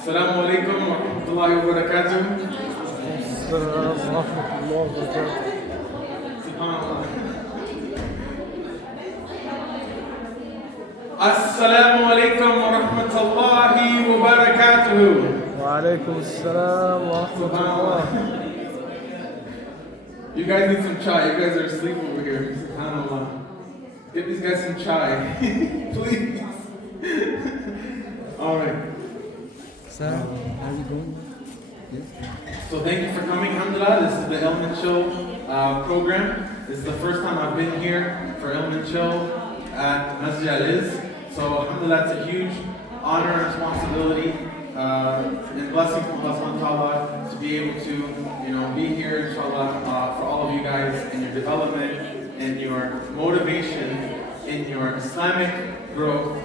Assalamu alaikum wa rahmatullahi wa barakatuh. السلام ورحمة الله وبركاته. Subhanallah. Assalamu alaikum wa rahmatullahi wa barakatuh. وعليكم السلام ورحمة الله. You guys need some chai. You guys are asleep over here. Subhanallah. Give these guys some chai. Please. All right. Sarah, are we going? Yes. So thank you for coming. Alhamdulillah. This is the Ilm Chill program. This is the first time I've been here for Ilm Chill at Masjid al Ezz. So alhamdulillah, it's a huge honor and responsibility and blessing from Allah subhanahu wa ta'ala to be able to, be here, inshallah, for all of you guys in your development and your motivation in your Islamic growth.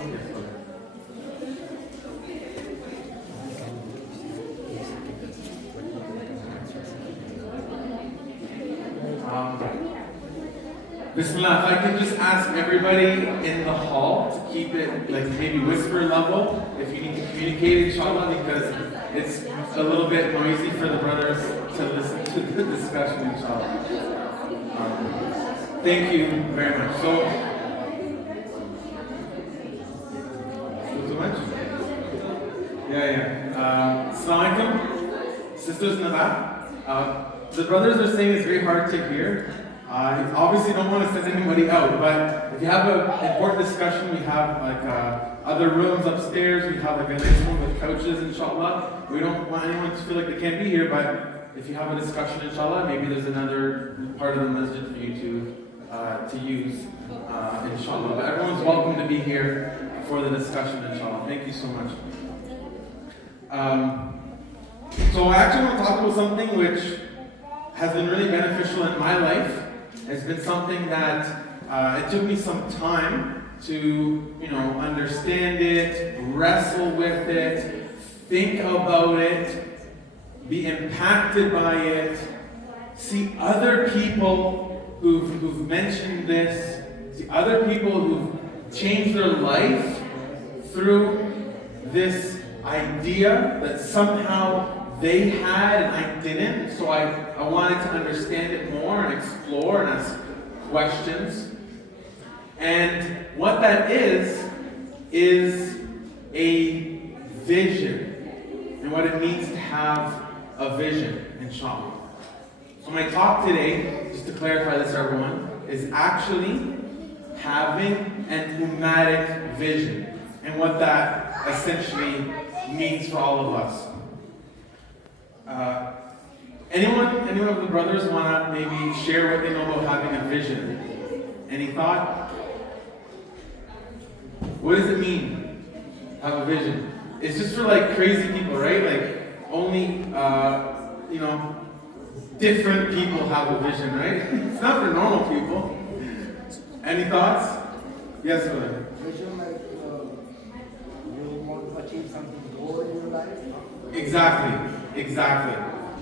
Bismillah, if I can just ask everybody in the hall to keep it like maybe whisper level if you need to communicate, inshallah, because it's a little bit noisy for the brothers to listen to the discussion, inshallah. Thank you very much. So much? Yeah. Assalamu alaikum. Sisters in the back. The brothers are saying it's very hard to hear. Obviously don't want to send anybody out, but if you have an important discussion, we have like other rooms upstairs, we have like a nice room with couches, inshallah. We don't want anyone to feel like they can't be here, but if you have a discussion, inshallah, maybe there's another part of the masjid for you to use, inshallah. But everyone's welcome to be here for the discussion, inshallah. Thank you so much. So I actually want to talk about something which has been really beneficial in my life. It's been something that it took me some time to, understand it, wrestle with it, think about it, be impacted by it, see other people who've mentioned this, see other people who've changed their life through this idea that somehow they had and I didn't, so I wanted to understand it more and explore and ask questions. And what that is a vision and what it means to have a vision, inshallah. So my talk today, just to clarify this for everyone, is actually having an ummatic vision and what that essentially means for all of us. Anyone of the brothers want to maybe share what they know about having a vision? Any thought? What does it mean, have a vision? It's just for like crazy people, right? Like only, different people have a vision, right? It's not for normal people. Any thoughts? Yes, brother. Vision like you want to achieve something goal in your life? Exactly.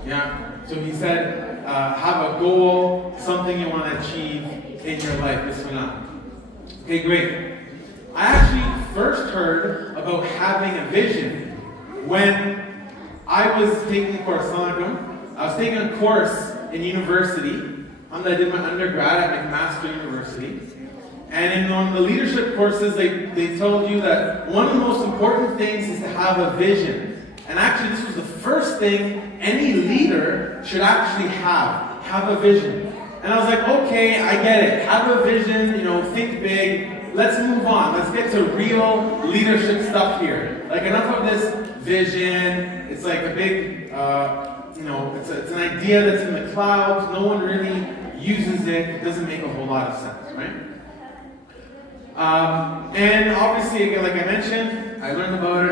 Yeah. So he said, have a goal, something you want to achieve in your life. Bismillah. Okay, great. I actually first heard about having a vision when I was taking a course. I was taking a course in university. I did my undergrad at McMaster University. And in one of the leadership courses, they told you that one of the most important things is to have a vision. And actually, this was the first thing any leader should actually have a vision. And I was like, okay, I get it. Have a vision, think big. Let's move on. Let's get to real leadership stuff here. Like enough of this vision. It's like a big, it's an idea that's in the clouds. No one really uses it. It doesn't make a whole lot of sense, right? And obviously, again, like I mentioned, I learned about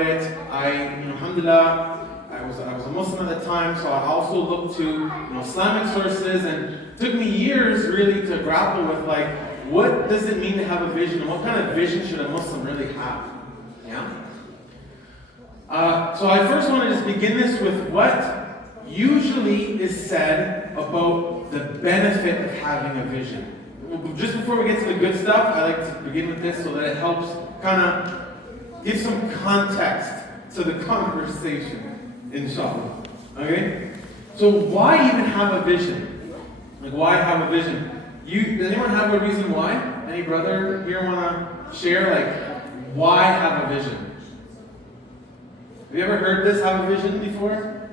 it. Alhamdulillah, I was a Muslim at the time, so I also looked to Islamic sources, and it took me years really to grapple with like, what does it mean to have a vision, and what kind of vision should a Muslim really have? Yeah. So I first want to just begin this with what usually is said about the benefit of having a vision. Just before we get to the good stuff, I like to begin with this so that it helps kind of give some context to the conversation, inshallah. Okay? So why even have a vision? Like, why have a vision? Does anyone have a reason why? Any brother here want to share, like, why have a vision? Have you ever heard this, have a vision, before?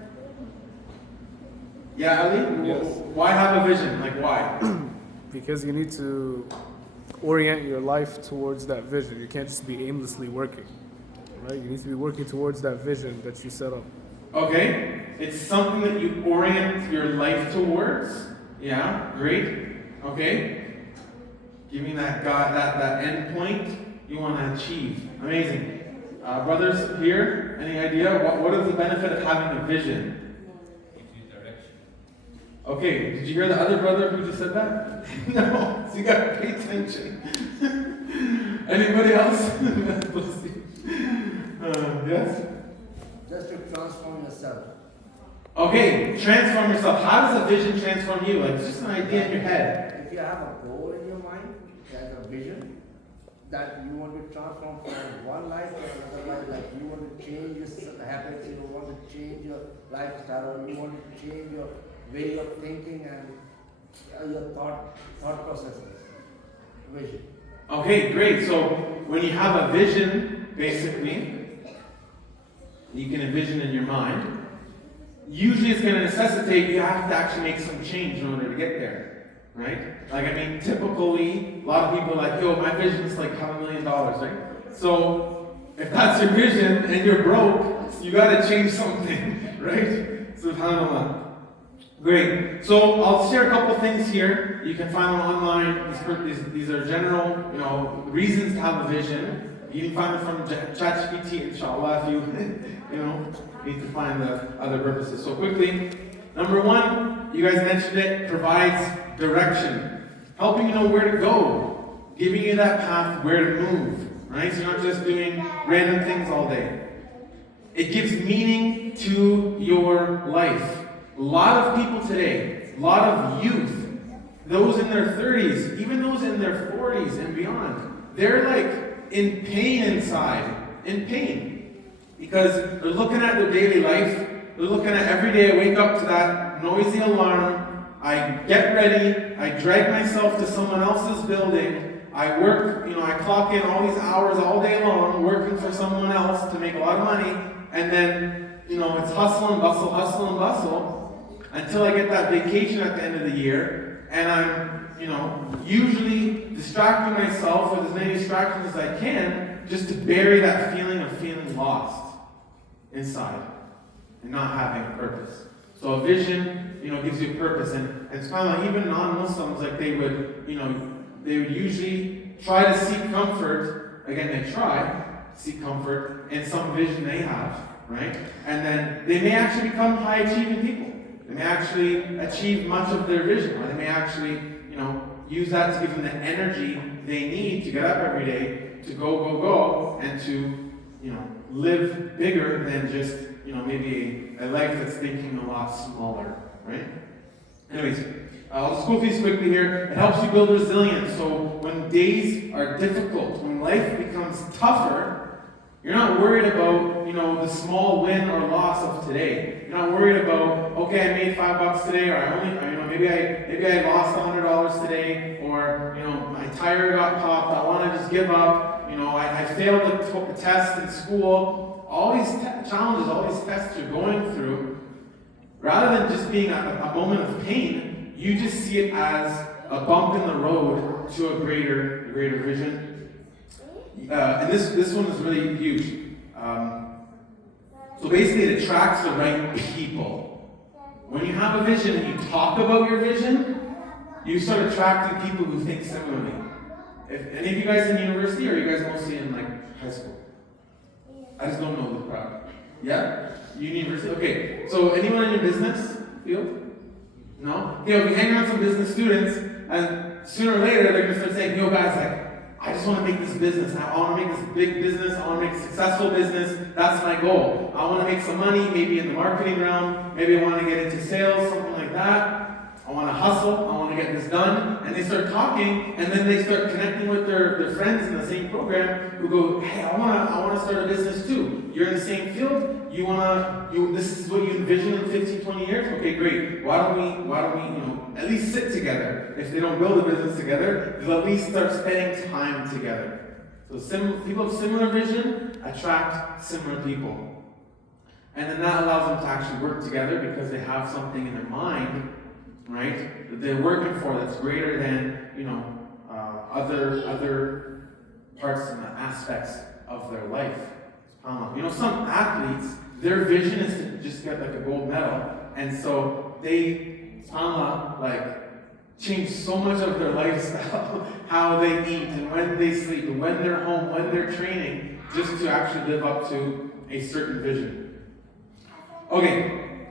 Yeah, Ali? Yes. Why have a vision? Like, why? Because you need to orient your life towards that vision. You can't just be aimlessly working, right? You need to be working towards that vision that you set up. Okay, it's something that you orient your life towards. Yeah, great. Okay, give me that end point you want to achieve. Amazing. Brothers here, any idea what is the benefit of having a vision? Gives you direction. Okay, did you hear the other brother who just said that? No, so you got to pay attention. Anybody else? Yes. Just to transform yourself. Okay, transform yourself. How does a vision transform you? Like, it's just an idea in your head. If you have a goal in your mind, like a vision, that you want to transform from one life to another life, like you want to change your habits, you want to change your lifestyle, or you want to change your way of thinking and your thought processes. Vision. Okay, great. So when you have a vision, basically, you can envision in your mind. Usually it's going to necessitate you have to actually make some change in order to get there, right? Like, I mean, typically, a lot of people are like, yo, my vision is like $500 million, right? So if that's your vision and you're broke, you got to change something, right? SubhanAllah. Great. So I'll share a couple things here. You can find them online. These are general, reasons to have a vision. You can find them from ChatGPT, inshallah, if you, need to find the other purposes. So quickly, number one, you guys mentioned it, provides direction. Helping you know where to go. Giving you that path where to move, right? So you're not just doing random things all day. It gives meaning to your life. A lot of people today, a lot of youth, those in their 30s, even those in their 40s and beyond, they're like in pain inside, in pain. Because they're looking at their daily life, they're looking at every day I wake up to that noisy alarm, I get ready, I drag myself to someone else's building, I work, I clock in all these hours all day long, working for someone else to make a lot of money, and then, it's hustle and bustle, until I get that vacation at the end of the year, and I'm, usually distracting myself with as many distractions as I can, just to bury that feeling of feeling lost inside and not having a purpose. So a vision, gives you a purpose, and it's kind of like even non-Muslims, like they would usually try to seek comfort. Again, they try to seek comfort in some vision they have, right? And then they may actually become high-achieving people. They may actually achieve much of their vision, or they may actually, use that to give them the energy they need to get up every day, to go, and to, live bigger than just, maybe a life that's thinking a lot smaller, right? Anyways, I'll just go through these quickly here. It helps you build resilience. So when days are difficult, when life becomes tougher, you're not worried about, the small win or loss of today. You're not worried about, okay, I made $5 today, or maybe I lost $100 today, or my tire got popped. I want to just give up. I failed the test in school. All these challenges, all these tests you're going through, rather than just being a moment of pain, you just see it as a bump in the road to a greater vision. And this one is really huge. So basically, it attracts the right people. When you have a vision and you talk about your vision, you start attracting people who think similarly. If any of you guys in university, or are you guys mostly in high school? I just don't know the crowd. Yeah? University? Okay. So anyone in your business field? No? If you hang around some business students, and sooner or later they're going to start saying, guys, I just want to make this business. I want to make this big business. I want to make a successful business. That's my goal. I want to make some money, maybe in the marketing realm. Maybe I want to get into sales, something like that. I want to hustle, I want to get this done, and they start talking, and then they start connecting with their friends in the same program who go, hey, I want to start a business too. You're in the same field, this is what you envision in 15, 20 years? Okay, great. Why don't we, at least sit together? If they don't build a business together, they'll at least start spending time together. So people of similar vision attract similar people. And then that allows them to actually work together because they have something in their mind, right, that they're working for that's greater than, other parts and aspects of their life. Some athletes, their vision is to just get like a gold medal, and so they, change so much of their lifestyle, how they eat and when they sleep and when they're home, when they're training, just to actually live up to a certain vision. Okay,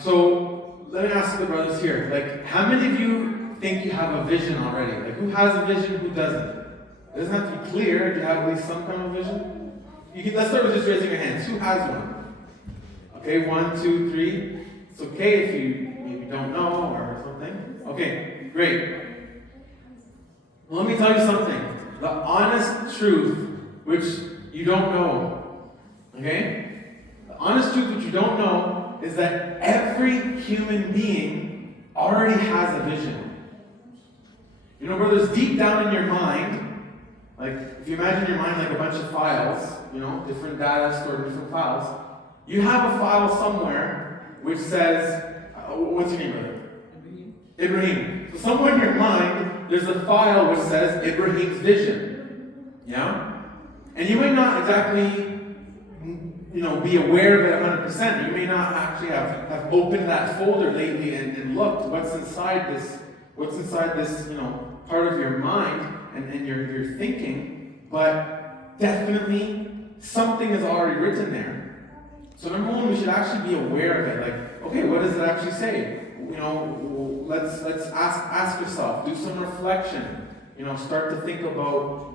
so let me ask the brothers here, how many of you think you have a vision already? Who has a vision, who doesn't? It doesn't have to be clear. Do you have at least some kind of vision? Let's start with just raising your hands. Who has one? Okay, 1, 2, 3. It's okay if you maybe don't know or something. Okay, great. Well, let me tell you something. The honest truth, which you don't know, okay? The honest truth which you don't know is that every human being already has a vision. Brothers, deep down in your mind, if you imagine your mind like a bunch of files, different data stored in different files, you have a file somewhere which says, what's your name, brother? Ibrahim. So somewhere in your mind, there's a file which says Ibrahim's vision. Yeah? And you may not exactly, be aware of it 100%. You may not actually have opened that folder lately and looked what's inside this, part of your mind and your thinking, but definitely something is already written there. So number one, we should actually be aware of it. Okay, what does it actually say? Let's ask yourself, do some reflection. Start to think about,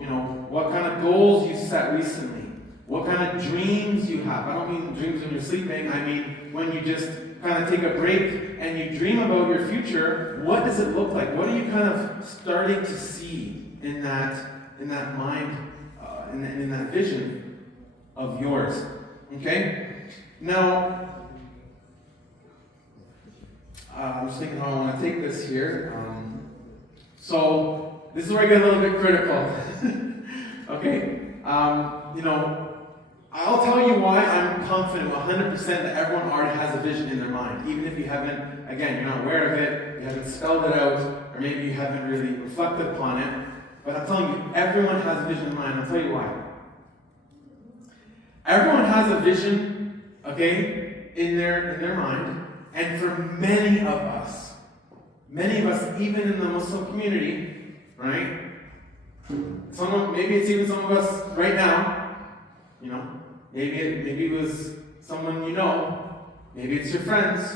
what kind of goals you set recently. What kind of dreams you have. I don't mean dreams when you're sleeping. I mean when you just kind of take a break and you dream about your future. What does it look like? What are you kind of starting to see in that mind, in that vision of yours? Okay? Now, I'm just thinking how I want to take this here. So this is where I get a little bit critical. Okay? I'll tell you why I'm confident 100% that everyone already has a vision in their mind. Even if you haven't, again, you're not aware of it, you haven't spelled it out, or maybe you haven't really reflected upon it. But I'm telling you, everyone has a vision in mind. I'll tell you why. Everyone has a vision, okay, in their mind. And for many of us, even in the Muslim community, right? Maybe it's even some of us right now. Maybe it was someone maybe it's your friends,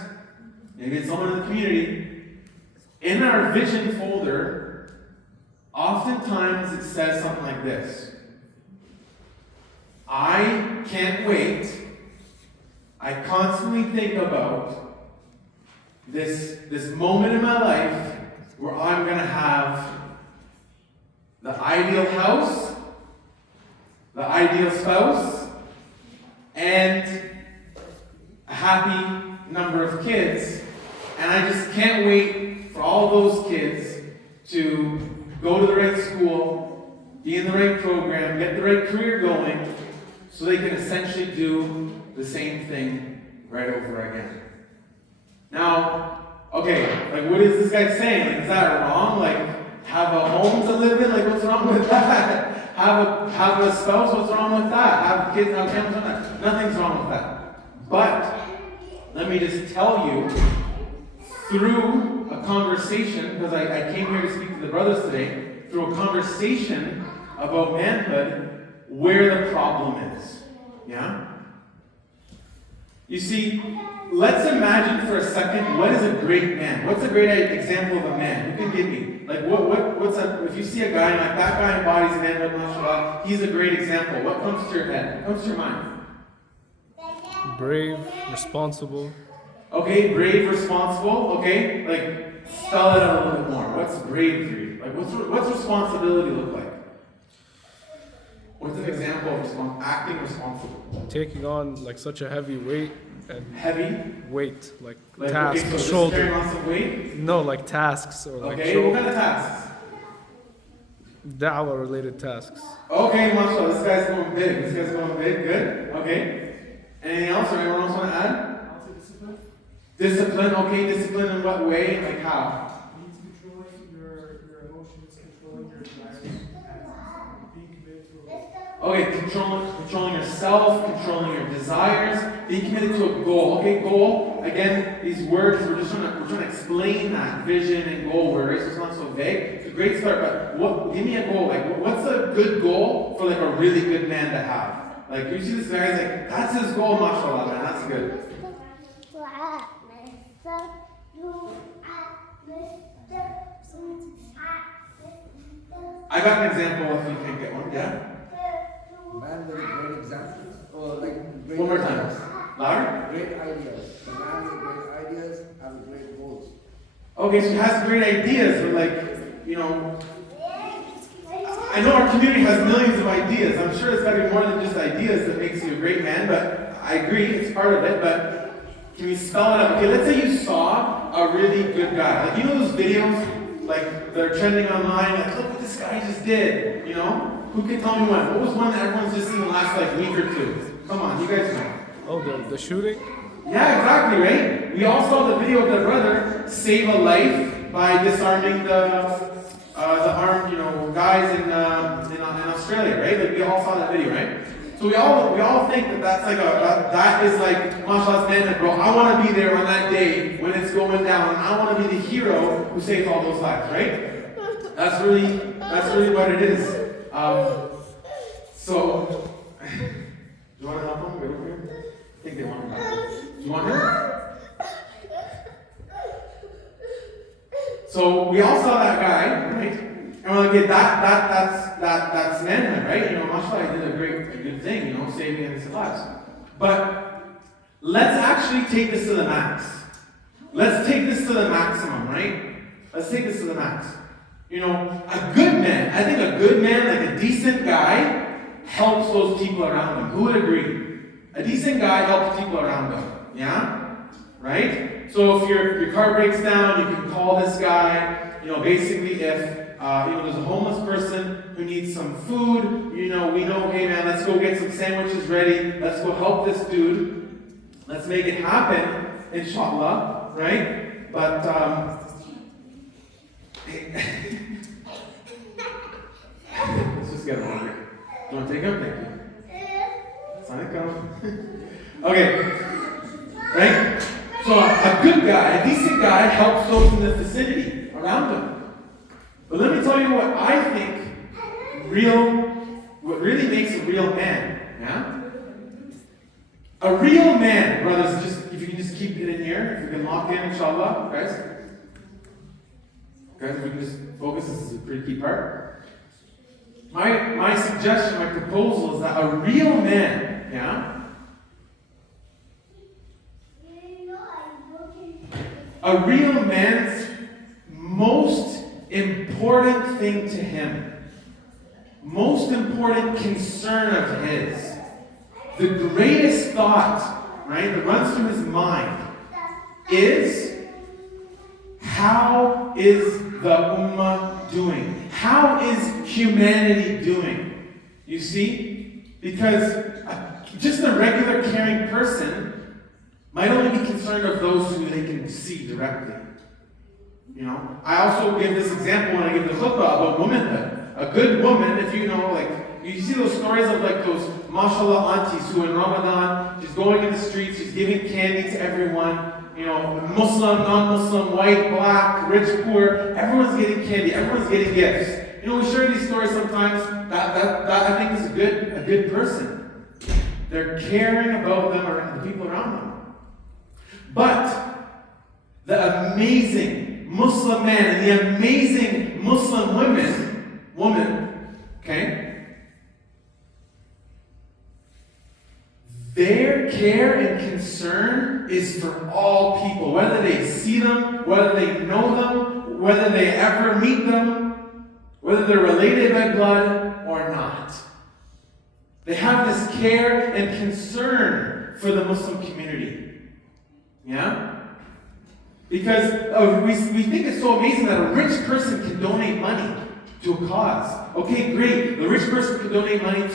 maybe it's someone in the community. In our vision folder, oftentimes it says something like this: I can't wait. I constantly think about this moment in my life where I'm going to have the ideal house, the ideal spouse, and a happy number of kids. And I just can't wait for all those kids to go to the right school, be in the right program, get the right career going, so they can essentially do the same thing right over again. Now, okay, what is this guy saying? Is that wrong? Have a home to live in? What's wrong with that? Have a spouse? What's wrong with that? Have kids? Have families? What's wrong with that? Nothing's wrong with that. But let me just tell you, through a conversation, because I came here to speak to the brothers today, through a conversation about manhood, where the problem is. Yeah? You see, let's imagine for a second, what is a great man? What's a great example of a man? Who can give me? If you see a guy and that guy embodies manhood, mashallah, he's a great example. What comes to your head? What comes to your mind? Brave, responsible. Okay, brave, responsible. Okay, like spell it out a little bit more. What's bravery? Like what's responsibility look like? What's an example of acting responsible? Taking on like such a heavy weight and Heavy. weight, like Like tasks, okay, so just shoulder. carrying on some weight. No, like tasks or like Okay, shoulder. what kind of tasks? Da'wah related tasks. Okay, mashallah, this guy's going big. This guy's going big. Good. Okay. Anything else or anyone else want to add? Also discipline. Discipline. Okay, discipline in what way? Like how? You need to controlling your emotions, controlling your desires, and being committed to a goal. Okay, controlling yourself, controlling your desires, being committed to a goal. Okay, goal. Again, these words we're trying to explain that vision and goal word, so it's not so vague. It's a great start, but give me a goal. Like, what's a good goal for like a really good man to have? Like, you see this guy's like, that's his goal, mashallah, man. That's good. I got an example if you can get one. Yeah. Man with great examples, or like great One more time. ideas. Louder. Great ideas. The man with great ideas have great goals. Okay, so he has great ideas, but like, you know, I know our community has millions of ideas. I'm sure it's got to be more than just ideas that makes you a great man, but I agree, it's part of it, but can we spell it out? Okay, let's say you saw a really good guy. Like, you know those videos, like, that are trending online, like, look what this guy just did, you know? Who can tell me one? What was one that everyone's just seen the last, like, week or two? Come on, you guys know. Oh, the shooting? Yeah, exactly, right? We all saw the video of the brother save a life by disarming the armed, you know, guys in Australia, right? Like we all saw that video, right? So we all think that that's like that is like Mashallah's manhood, bro. I want to be there on that day when it's going down. I want to be the hero who saves all those lives, right? That's really what it is. So, do you want to help them? Wait over here. I think they want him back. Do you want him? So we all saw that guy, right? And we're like, okay, that's manhood, right? You know, mashallah, he did a good thing, you know, saving innocent lives. But let's actually take this to the max. Let's take this to the maximum, right? Let's take this to the max. You know, a good man, I think a good man, like a decent guy, helps those people around him. Who would agree? A decent guy helps people around him. Yeah? Right? So if your car breaks down, you can call this guy. You know, basically if there's a homeless person who needs some food, you know, we know, hey man, let's go get some sandwiches ready. Let's go help this dude. Let's make it happen, inshallah, right? But let's just get him here. Do you want to take him? Thank you. Sign come. Okay. Right? So a good guy, a decent guy helps those in the vicinity around him. But let me tell you what I think what really makes a real man. Yeah? A real man, brothers, if you can just keep it in here, if you can lock in, inshallah, guys. Guys, if we can just focus, this is a pretty key part. My suggestion, my proposal is that a real man, yeah? A real man's most important thing to him, most important concern of his, the greatest thought, right, that runs through his mind is, how is the Ummah doing? How is humanity doing? You see? Because just a regular caring person might only be concerned of those who they can see directly. You know, I also give this example when I give the khutbah about womanhood. A good woman, if you know, like, you see those stories of like those mashallah aunties who in Ramadan, she's going in the streets, she's giving candy to everyone. You know, Muslim, non-Muslim, white, black, rich, poor, everyone's getting candy, everyone's getting gifts. You know, we share these stories sometimes. That I think is a good person. They're caring about them or the people around them. But the amazing Muslim man and the amazing Muslim woman, okay? their care and concern is for all people, whether they see them, whether they know them, whether they ever meet them, whether they're related by blood or not. They have this care and concern for the Muslim community. Yeah? Because we think it's so amazing that a rich person can donate money to a cause. Okay, great. The rich person could donate money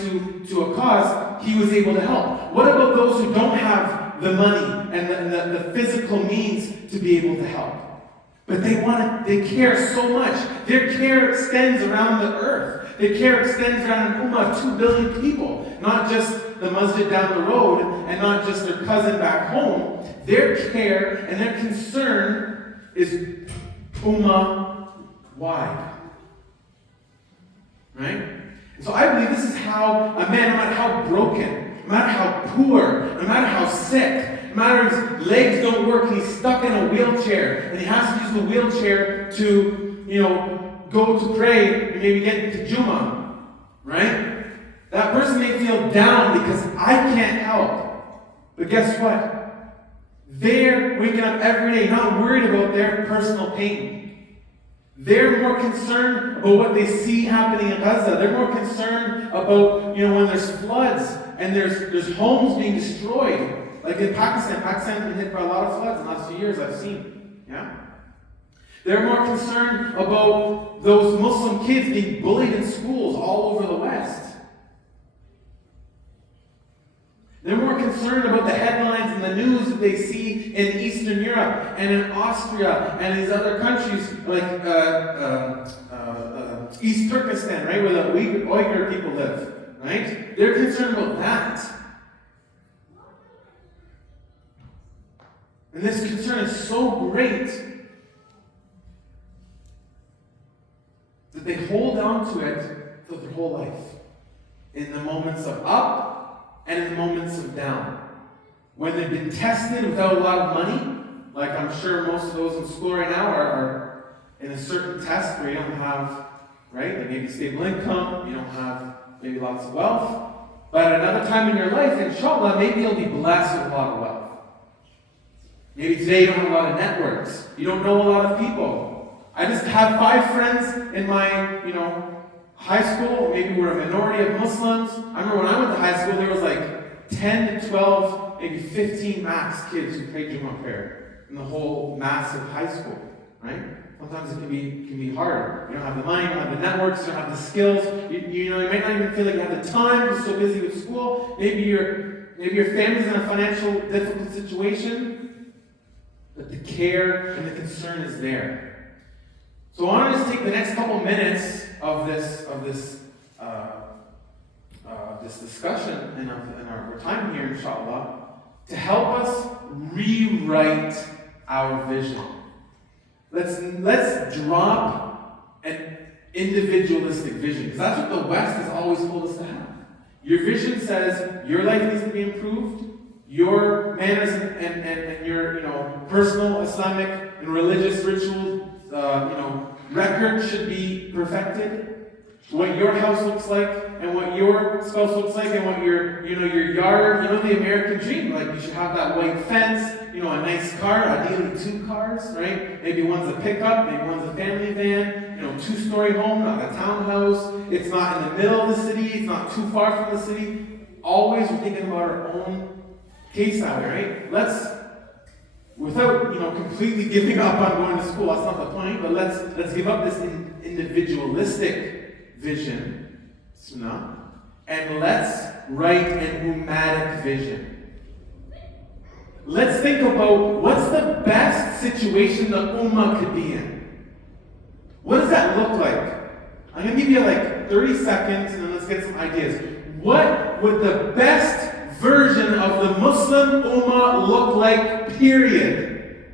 to a cause. He was able to help. What about those who don't have the money and the physical means to be able to help? But they care so much. Their care extends around the earth. Their care extends around an ummah of 2 billion people. Not just the masjid down the road and not just their cousin back home. Their care and their concern is ummah-wide. Right? So I believe this is how a man, no matter how broken, no matter how poor, no matter how sick, no matter if his legs don't work and he's stuck in a wheelchair and he has to use the wheelchair to, go to pray and maybe get into Jummah, right? That person may feel down because I can't help. But guess what? They're waking up every day not worried about their personal pain. They're more concerned about what they see happening in Gaza. They're more concerned about, when there's floods and there's homes being destroyed. Like in Pakistan. Pakistan's been hit by a lot of floods in the last few years I've seen. Yeah? They're more concerned about those Muslim kids being bullied in schools all over the West. They're more concerned about the headlines and the news that they see in Eastern Europe and in Austria and these other countries like East Turkestan, right, where the Uyghur people live, right? They're concerned about that. And this concern is so great that they hold on to it for their whole life. In the moments of up and in the moments of down. When they've been tested without a lot of money, like I'm sure most of those in school right now are in a certain test where you don't have, right, like maybe stable income, you don't have maybe lots of wealth. But at another time in your life, inshallah, maybe you'll be blessed with a lot of wealth. Maybe today you don't have a lot of networks. You don't know a lot of people. I just have 5 friends in my, high school. Maybe we're a minority of Muslims. I remember when I went to high school, there was like 10 to 12, maybe 15 max kids who prayed Jummah prayer in the whole massive high school, right? Sometimes it can be hard. You don't have the money, you don't have the networks, you don't have the skills. You might not even feel like you have the time. You're so busy with school. Maybe your family's in a financial difficult situation, but the care and the concern is there. So I want to just take the next couple minutes of this discussion and our time here, inshallah, to help us rewrite our vision. Let's drop an individualistic vision, because that's what the West has always told us to have. Your vision says your life needs to be improved, your manners and your personal Islamic and religious rituals record should be perfected. What your house looks like, and what your spouse looks like, and what your yard, the American dream. Like you should have that white fence, a nice car, ideally 2 cars, right? Maybe one's a pickup, maybe one's a family van, 2-story home, not a townhouse. It's not in the middle of the city, it's not too far from the city. Always we're thinking about our own case out, right? Without completely giving up on going to school, that's not the point, but let's give up this individualistic vision, sunnah, and let's write an ummatic vision. Let's think about what's the best situation the ummah could be in. What does that look like? I'm going to give you like 30 seconds and then let's get some ideas. What would the best version of the Muslim Ummah look like, period?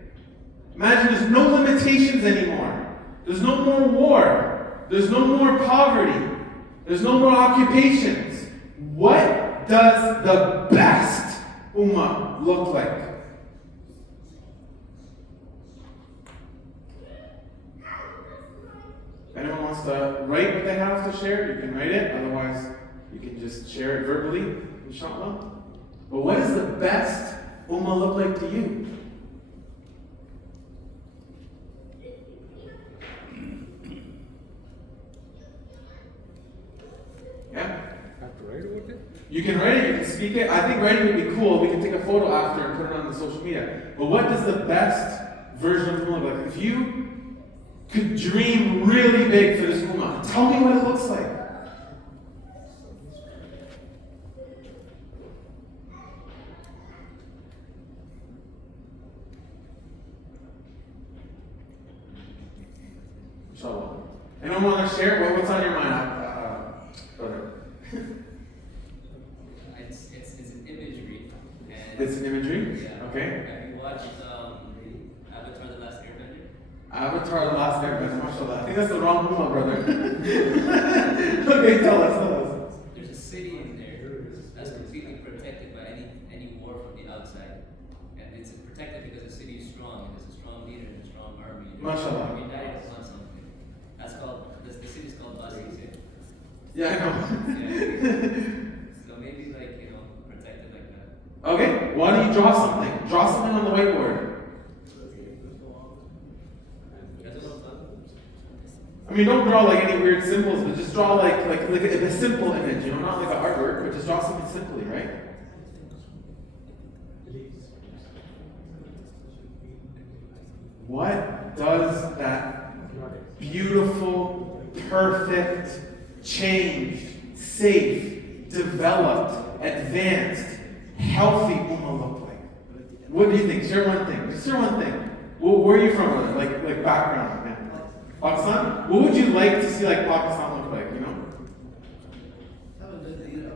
Imagine there's no limitations anymore. There's no more war. There's no more poverty. There's no more occupations. What does the best Ummah look like? If anyone wants to write what they have to share, you can write it. Otherwise, you can just share it verbally, inshallah. But what does the best ummah look like to you? Yeah? Have to write about it? You can write it, you can speak it. I think writing would be cool. We can take a photo after and put it on the social media. But what does the best version of the ummah look like? If you could dream really big for this ummah, tell me what it looks like. Inshallah. Anyone want to share? What's on your mind, brother? It's an imagery. And It's an imagery? Yeah. Okay. Have you watched Avatar: The Last Airbender? Avatar: The Last Airbender, mashallah. I think that's the wrong ummah, brother. Okay, tell us. There's a city in there that's completely protected by any war from the outside, and it's protected because the city is strong and there's a strong leader and a strong army. And Mashallah. they're united upon something. That's called the city's called Basri. Yeah, I know. So maybe protected like that. Okay, why don't you draw something? Draw something on the whiteboard. That's what I'm talking I mean, don't draw like any weird symbols, but just draw like a simple image, not like an artwork, but just draw something simply, right? What does that beautiful, perfect, changed, safe, developed, advanced, healthy ummah look like? What do you think? Share one thing. Just share one thing. Well, where are you from? Like background, man. Pakistan? What would you like to see like Pakistan look like, Have a good leader.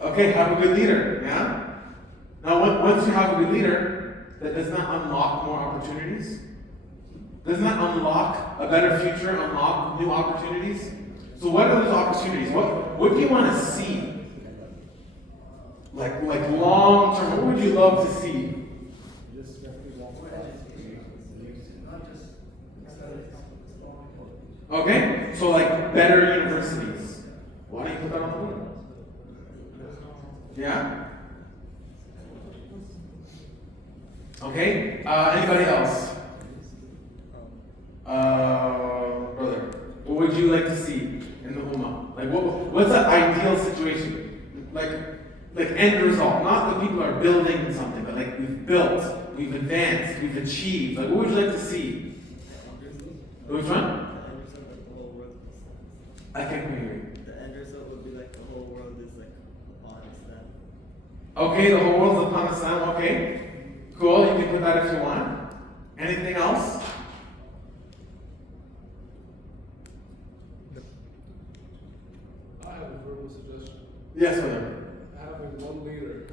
Okay, have a good leader, yeah? Now, once you have a good leader, that does not unlock more opportunities? Doesn't that unlock a better future, unlock new opportunities? So what are those opportunities? What do you want to see? Like long term, what would you love to see? Okay, so like better universities. Why don't you put that on the board? Yeah? Okay, anybody else? Brother, what would you like to see in the ummah? Like what's the ideal situation? Like end result. Not that people are building something, but like we've built, we've advanced, we've achieved. Like what would you like to see? Which one? I can't hear you. The end result would be like the whole world is like upon Islam. Okay, the whole world's upon Islam. Okay, cool. You can put that if you want. Anything else? I have a verbal suggestion. Yes, brother. Having one leader.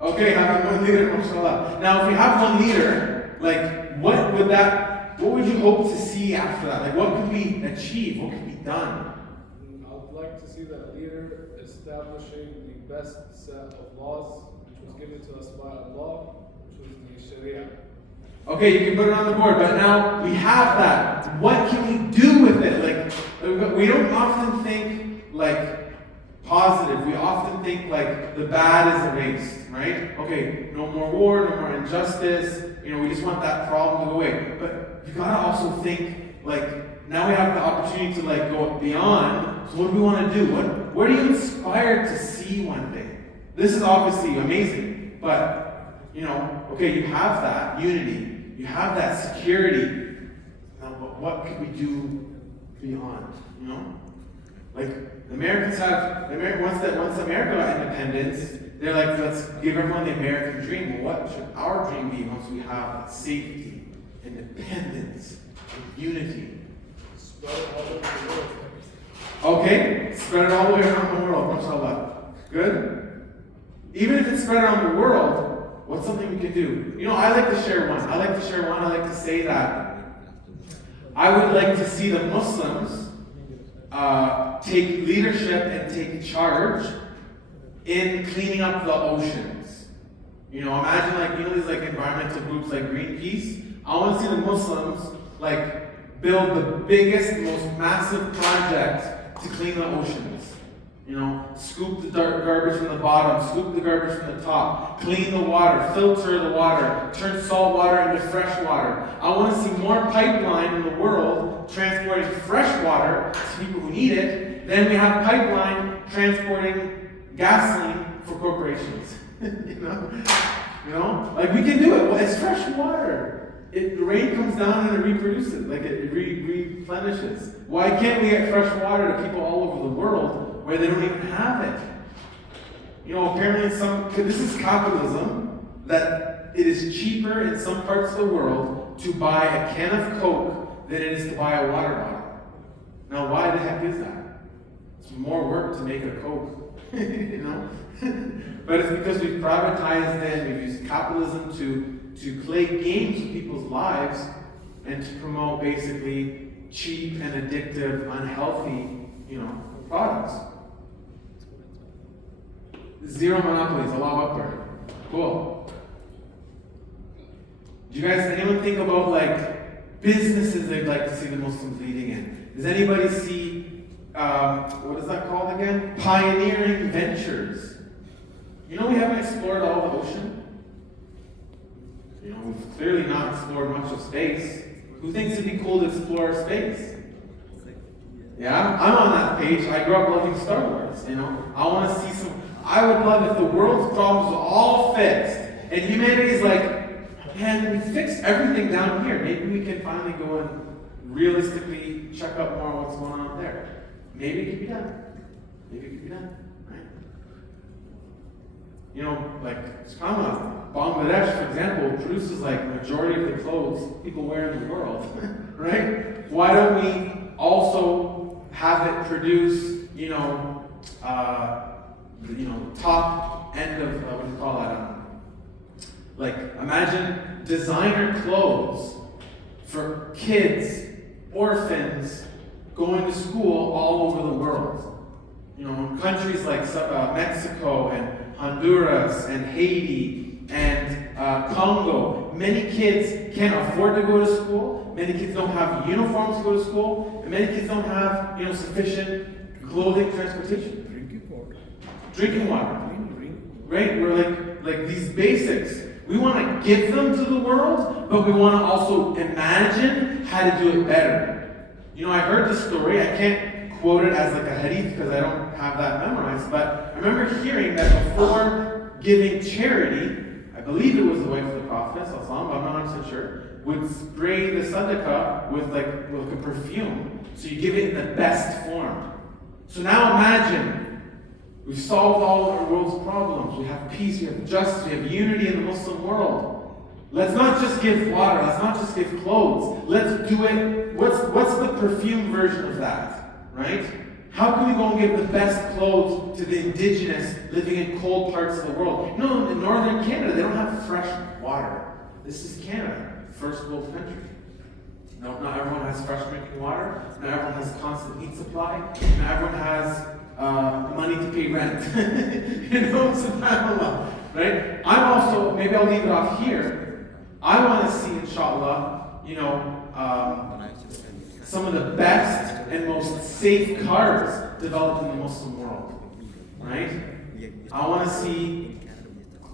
Okay, having one leader, mashallah. Now, if you have one leader, like, what would you hope to see after that? Like, what could be achieved? What could be done? I'd like to see that leader establishing the best set of laws, which was given to us by Allah, which was the Sharia. Okay, you can put it on the board, but now we have that. What can we do with it? Like, we don't often think, like, positive. We often think, like, the bad is erased, right? Okay, no more war, no more injustice. We just want that problem to go away. But you gotta also think, like, now we have the opportunity to, like, go beyond. So what do we want to do? What are you inspired to see one day? This is obviously amazing, but, okay, you have that unity. You have that security. Now, what could we do beyond? Like the Americans have. Once America got independence, they're like, let's give everyone the American dream. Well, what should our dream be once we have safety, independence, and unity? Spread it all over the world. Okay, spread it all the way around the world. Mashallah. Good. Even if it's spread around the world. What's something we can do? I like to share one. I like to say that I would like to see the Muslims take leadership and take charge in cleaning up the oceans. Imagine these environmental groups like Greenpeace. I want to see the Muslims build the biggest, most massive project to clean the oceans. Scoop the garbage from the bottom, scoop the garbage from the top, clean the water, filter the water, turn salt water into fresh water. I want to see more pipeline in the world transporting fresh water to people who need it than we have pipeline transporting gasoline for corporations. Like we can do it. Well, it's fresh water. The rain comes down and it reproduces, like it replenishes. Why can't we get fresh water to people all over the world where they don't even have it? Apparently this is capitalism, that it is cheaper in some parts of the world to buy a can of Coke than it is to buy a water bottle. Now, why the heck is that? It's more work to make a Coke, But it's because we've privatized it, we've used capitalism to play games with people's lives and to promote basically cheap and addictive, unhealthy, products. Zero monopolies, Allahu Akbar. Cool. Do you guys, anyone think about businesses they'd like to see the Muslims leading in? Does anybody see, what is that called again? Pioneering ventures. We haven't explored all the ocean. We've clearly not explored much of space. Who thinks it'd be cool to explore space? Yeah, I'm on that page. I grew up loving Star Wars, I want to see I would love if the world's problems were all fixed and humanity's like, man, we fixed everything down here. Maybe we can finally go and realistically check out more what's going on up there. Maybe it could be done. Right? Bangladesh, for example, produces majority of the clothes people wear in the world, right? Why don't we also have it produce, top end of what do you call that? Imagine designer clothes for kids, orphans, going to school all over the world. Countries like Mexico and Honduras and Haiti and Congo. Many kids can't afford to go to school. Many kids don't have uniforms to go to school. And many kids don't have, sufficient clothing, transportation. Drinking water. Right? We're like these basics. We want to give them to the world, but we want to also imagine how to do it better. I heard this story. I can't quote it as a hadith because I don't have that memorized, but I remember hearing that before giving charity, I believe it was the wife of the Prophet, but I'm not 100% sure, would spray the sadaqah with a perfume, so you give it in the best form. So now imagine, we've solved all of our world's problems. We have peace, we have justice, we have unity in the Muslim world. Let's not just give water, let's not just give clothes. Let's do it, what's the perfume version of that, right? How can we go and give the best clothes to the indigenous living in cold parts of the world? In northern Canada, they don't have fresh water. This is Canada, first world country. Not everyone has fresh drinking water. Not everyone has constant heat supply. Not everyone has money to pay rent. SubhanAllah, right? I'm also, maybe I'll leave it off here. I want to see, inshallah, some of the best and most safe cars developed in the Muslim world, right? I want to see,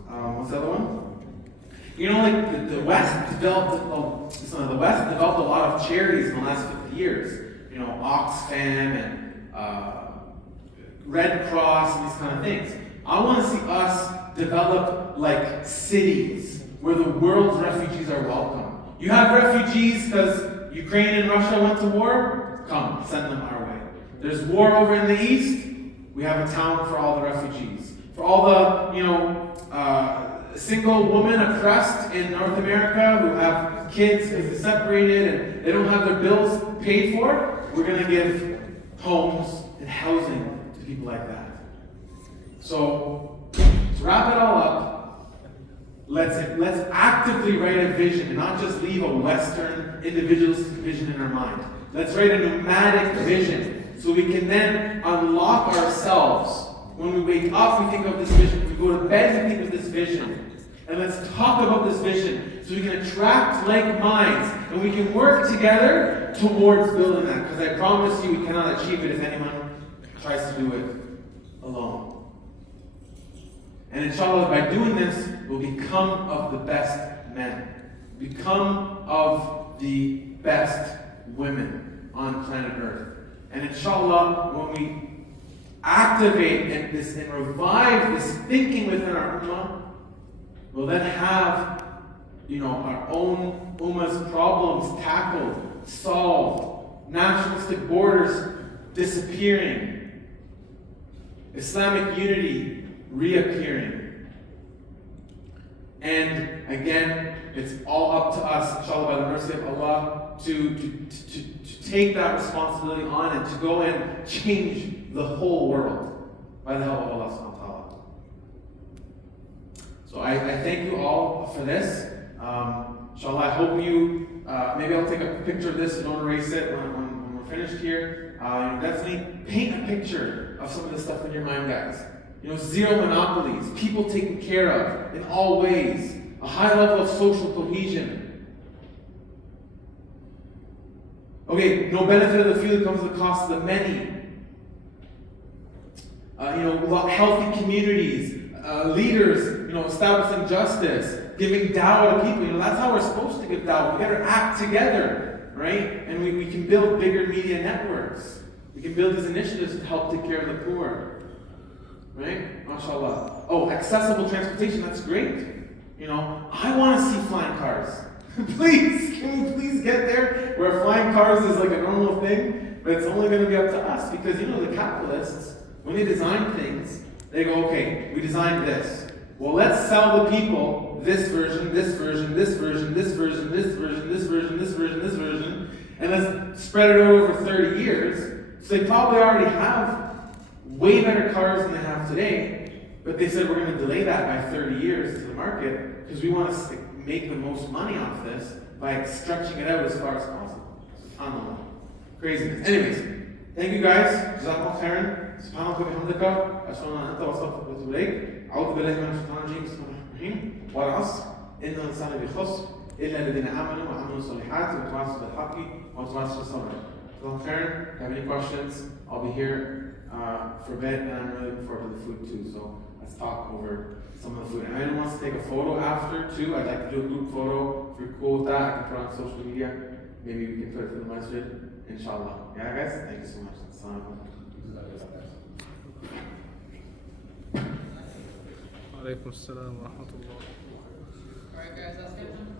what's the other one? The West developed a lot of charities in the last 50 years. Oxfam and Red Cross and these kind of things. I want to see us develop cities where the world's refugees are welcome. You have refugees because Ukraine and Russia went to war? Come, send them our way. There's war over in the East? We have a town for all the refugees. For all the, single women oppressed in North America who have kids because they're separated and they don't have their bills paid for, we're going to give homes and housing to people like that. So, to wrap it all up, let's actively write a vision and not just leave a Western individualistic vision in our mind. Let's write a nomadic vision so we can then unlock ourselves. When we wake up, we think of this vision. When we go to bed, we think of this vision. And let's talk about this vision so we can attract like minds and we can work together towards building that. Because I promise you, we cannot achieve it if anyone tries to do it And inshallah, by doing this, we'll become of the best men. Become of the best women on planet Earth. And inshallah, when we activate this and revive this thinking within our ummah, we'll then have, our own ummah's problems tackled, solved, nationalistic borders disappearing, Islamic unity reappearing. And again, it's all up to us, inshallah, by the mercy of Allah, to take that responsibility on and to go and change the whole world by the help of Allah subhanahu wa ta'ala. So I thank you all for this. Inshallah, I hope you, maybe I'll take a picture of this and don't erase it when we're finished here. Definitely paint a picture of some of this stuff in your mind, guys. Zero monopolies, people taken care of in all ways, a high level of social cohesion. Okay, no benefit of the few that comes at the cost of the many. Healthy communities, leaders, establishing justice, giving dawah to people. That's how we're supposed to give dawah. We got to act together, right? And we can build bigger media networks. We can build these initiatives to help take care of the poor, right? MashaAllah. Oh, accessible transportation. That's great. I want to see flying cars. Please, can we please get there where flying cars is like a normal thing, but it's only going to be up to us because the capitalists, when they design things, they go, okay, we designed this. Well, let's sell the people this version, this version, this version, this version, this version, this version, this version, this version, and let's spread it over 30 years. So they probably already have way better cars than they have today, but they said we're going to delay that by 30 years to the market because we want to make the most money off this by stretching it out as far as possible. SubhanAllah. Craziness. Anyways, thank you guys. Jazakumullah khairan. سبحانك وبحمدك أشهد أن لا إله إلا أنت وأستغفرك وأتوب إليك أعوذ بالله من الشيطان الرجيم بسم الله الرحمن الرحيم والعصر إن الإنسان لفي خسر إلا الذين آمنوا وعملوا الصالحات وتواصوا بالحق وتواصوا بالصبر. Jazakumullah khairan. If you have any questions, I'll be here for a bit, and I'm really looking forward to the food too. So let's talk over some of the food. And anyone wants to take a photo after too, I'd like to do a group photo. If you're cool with that, I can put it on social media. Maybe we can put it for the masjid, inshallah. Yeah, guys? Thank you so much. Assalamu alaikum. Alaikum assalam wa rahmatullah. Alright guys, let's get them.